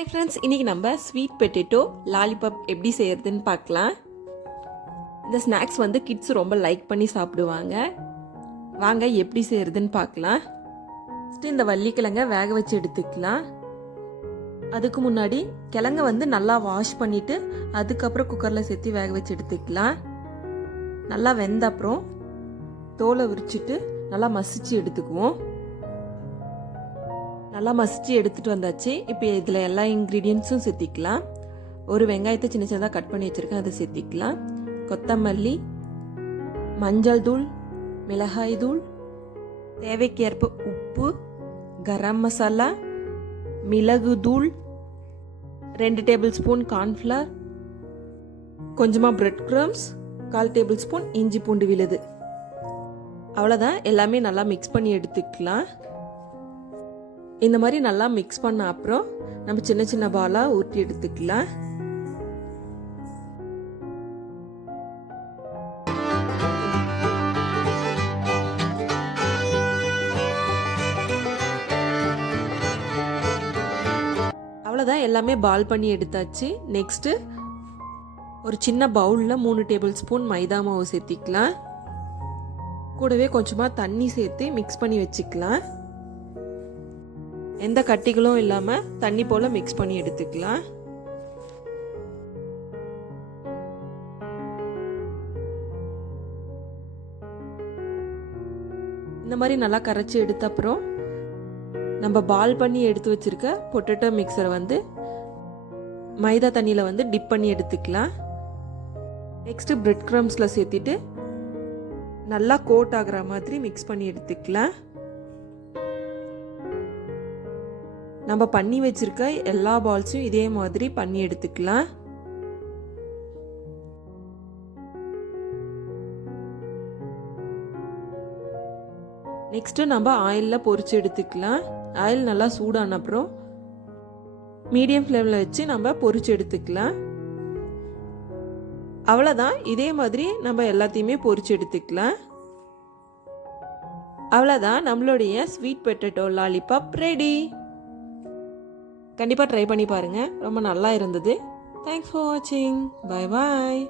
Hi friends, இன்றைக்கி நம்ம sweet potato lollipop எப்படி செய்கிறதுன்னு பார்க்கலாம். இந்த ஸ்நாக்ஸ் வந்து கிட்ஸ் ரொம்ப லைக் பண்ணி சாப்பிடுவாங்க. வாங்க எப்படி செய்கிறதுன்னு பார்க்கலாம். ஃபஸ்ட்டு இந்த வள்ளிக்கிழங்க வேக வச்சு எடுத்துக்கலாம். அதுக்கு முன்னாடி கிழங்க வந்து நல்லா வாஷ் பண்ணிவிட்டு அதுக்கப்புறம் குக்கரில் சேர்த்து வேக வச்சு எடுத்துக்கலாம். நல்லா வெந்த அப்புறம் தோலை உரிச்சிட்டு நல்லா மசிச்சு எடுத்துக்குவோம். நல்லா மசிச்சு எடுத்துகிட்டு வந்தாச்சு. இப்போ இதில் எல்லா இன்க்ரீடியன்ட்ஸும் சேர்த்திக்கலாம். ஒரு வெங்காயத்தை சின்ன சின்னதாக கட் பண்ணி வச்சுருக்கேன், அதை சேர்த்திக்கலாம். கொத்தமல்லி, மஞ்சள் தூள், மிளகாய் தூள், தேவைக்கேற்ப உப்பு, கரம் மசாலா, மிளகு தூள், 2 டேபிள் ஸ்பூன் கார்ன்ஃப்ளவர், கொஞ்சமாக பிரெட் க்ரம்ஸ், 1/4 டேபிள் ஸ்பூன் இஞ்சி பூண்டு விழுது. அவ்வளோதான். எல்லாமே நல்லா மிக்ஸ் பண்ணி எடுத்துக்கலாம். இந்த மாதிரி நல்லா மிக்ஸ் பண்ண அப்புறம் நம்ம சின்ன சின்ன பாலாக ஊற்றி எடுத்துக்கலாம். அவ்வளோதான், எல்லாமே பால் பண்ணி எடுத்தாச்சு. நெக்ஸ்ட்டு ஒரு சின்ன பவுலில் 3 டேபிள் ஸ்பூன் மைதா மாவு சேர்த்திக்கலாம். கூடவே கொஞ்சமாக தண்ணி சேர்த்து மிக்ஸ் பண்ணி வச்சுக்கலாம். எந்த கட்டிகளும் இல்லாமல் தண்ணி போல் மிக்ஸ் பண்ணி எடுத்துக்கலாம். இந்த மாதிரி நல்லா கரைச்சி எடுத்த அப்புறம் நம்ம பால் பண்ணி எடுத்து வச்சிருக்க பொட்டேட்டோ மிக்சரை வந்து மைதா தண்ணியில் வந்து டிப் பண்ணி எடுத்துக்கலாம். நெக்ஸ்ட்டு பிரெட் க்ரம்ஸில் சேர்த்திட்டு நல்லா கோட் ஆகிற மாதிரி மிக்ஸ் பண்ணி எடுத்துக்கலாம். நம்ம பண்ணி வச்சிருக்க எல்லா பால்ஸும் இதே மாதிரி பண்ணி எடுத்துக்கலாம். நெக்ஸ்ட்டு நம்ம ஆயிலில் பொரிச்சு எடுத்துக்கலாம். ஆயில் நல்லா சூடான அப்புறம் மீடியம் ஃப்ளேமில் வச்சு நம்ம பொரிச்சு எடுத்துக்கலாம். அவ்வளோதான். இதே மாதிரி நம்ம எல்லாத்தையுமே பொரிச்சு எடுத்துக்கலாம். அவ்வளோதான், நம்மளுடைய ஸ்வீட் பொட்டேட்டோ லாலிபாப் ரெடி. கண்டிப்பாக ட்ரை பண்ணி பாருங்கள், ரொம்ப நல்லா இருந்தது. தேங்க்ஸ் ஃபார் வாட்சிங். பாய் பாய்.